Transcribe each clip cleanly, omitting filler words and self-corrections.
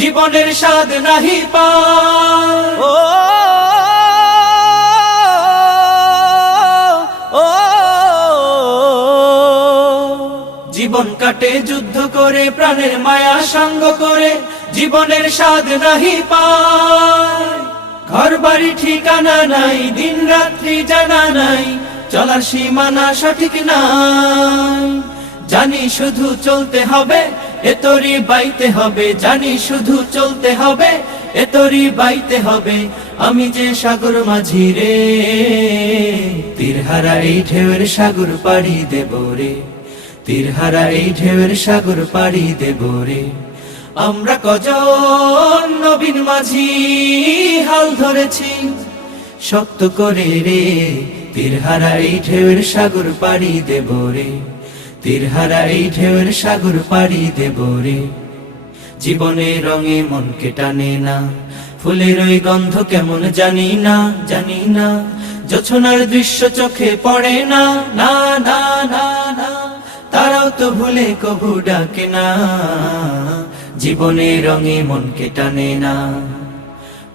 জীবনের স্বাদ নাহি পায়। ও ও জীবন কাটে যুদ্ধ করে, প্রাণের মায়া সঙ্গ করে, জীবনের স্বাদ নাহি পায়। ঘর বাড়ি ঠিকানা নাই, দিন রাত্রি জানা নাই, চলার সীমানা সঠিক নাই। জানি শুধু চলতে হবে, এতরি বাইতে হবে, জানি শুধু চলতে হবে, এতরি বাইতে হবে। আমি যে সাগর মাঝি রে, তীরহারা এই ঢেউয়ের সাগর পাড়ি দেব রে, তীরহারা এই ঢেউয়ের সাগর পাড়ি দেব রে। আমরা কজন নবীন মাঝি হাল ধরেছি শক্ত করে রে, তীরহারা এই ঢেউয়ের সাগর পাড়ি দেব রে, তীরহারা এই ঢেউয়ের সাগর পাড়ি দেব রে। জীবনের রঙে মনকে টানে না, ফুলের ওই গন্ধ কেমন জানি না, জানি না, জোছনার দৃশ্য চোখে পড়ে না, না না না না, তারাও তো ভুলে কবু ডাকে না। জীবনের রঙে মনকে টানে না।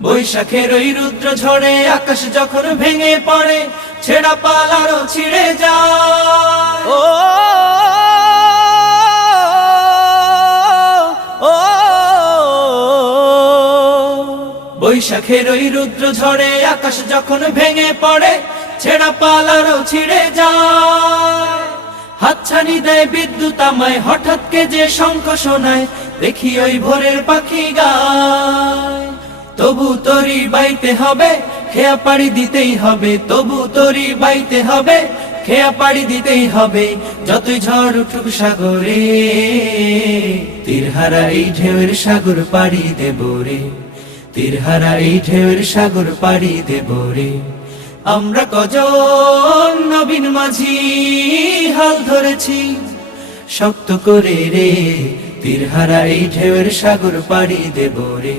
বৈশাখের ওই রুদ্র ঝড়ে আকাশ যখন ভেঙে পড়ে, ছেঁড়া পাল আরো ছিঁড়ে যায়। ও ও বৈশাখের ওই রুদ্র ঝড়ে আকাশ যখন ভেঙে পড়ে, ছেঁড়া পাল আরো ছিঁড়ে যায়। হাতছানি দেয় বিদ্যুৎ আমায়, হঠাৎ কে যে শঙ্খ শোনায়, দেখি ওই ভোরের পাখি গায়। তবু তরি বাইতে হবে, খেয়া পাড়ি দিতেই হবে, তবু তরি বাইতে হবে, খেয়া পাড়ি দিতেই হবে। যতই ঝড় উঠুক সাগরে, তীরহারা এই ঢেউয়ের সাগর পাড়ি দেব রে, তীরহারা এই ঢেউয়ের সাগর পাড়ি দেব রে। আমরা কজন নবীন মাঝি হাল ধরেছি শক্ত করে রে, তীরহারা এই ঢেউয়ের সাগর পাড়ি দেব রে,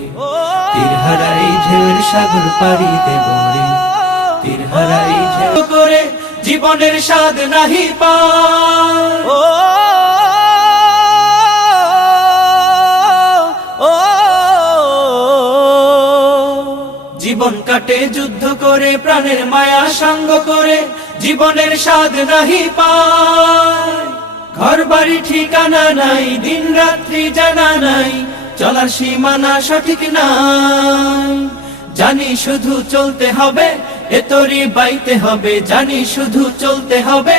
তীরহারা এই ঢেউয়ের সাগর পাড়ি দেব রে, তীরহারা এই ঢেউ করে, জীবনের স্বাদ নাহি পায়। ও ও জীবন কাটে যুদ্ধ করে, প্রাণের মায়া সঙ্গ করে, জীবনের স্বাদ নাহি পায়। ঘর বাড়ি ঠিকানা নাই, দিন রাত্রি জানা নাই, চলার সীমানা সঠিক নাই। জানি শুধু চলতে হবে, এতরি বাইতে হবে, জানি শুধু চলতে হবে,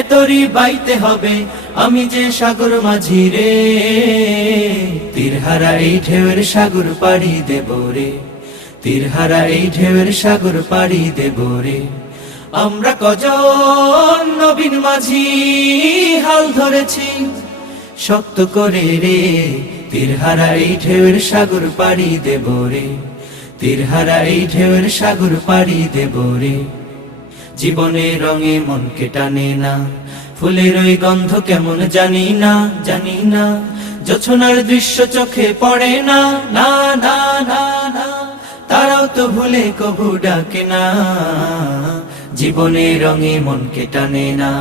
এতরি বাইতে হবে। আমি যে সাগর মাঝি রে, তীরহারা এই ঢেউয়ের সাগর পাড়ি দেব রে, তীরহারা এই ঢেউয়ের সাগর পাড়ি দেব রে। আমরা কজন নবীন মাঝি হাল ধরেছি শক্ত করে রে, তীরহারা এই ঢেউয়ের সাগর পাড়ি দেব রে, তীরহারা এই ঢেউয়ের সাগর পাড়ি দেব রে। জীবনের রঙে মনকে টানে না, ফুলের ওই গন্ধ কেমন জানি না, জানি না, জোছনার দৃশ্য চোখে পড়ে না, না না না না, তারাও তো ভুলে কবু ডাকে না। জীবনের রঙে মনকে টানে না।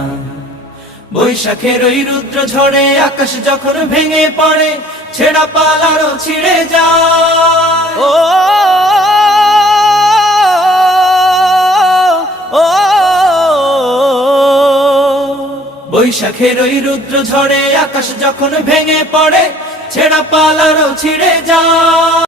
বৈশাখের ওই রুদ্র ঝড়ে আকাশ যখন ভেঙে পড়ে, ছেঁড়া পাল আরো ছিঁড়ে যায়। ও ও বৈশাখের ওই রুদ্র ঝড়ে আকাশ যখন ভেঙে পড়ে, ছেঁড়া পাল আরো ছিঁড়ে যায়।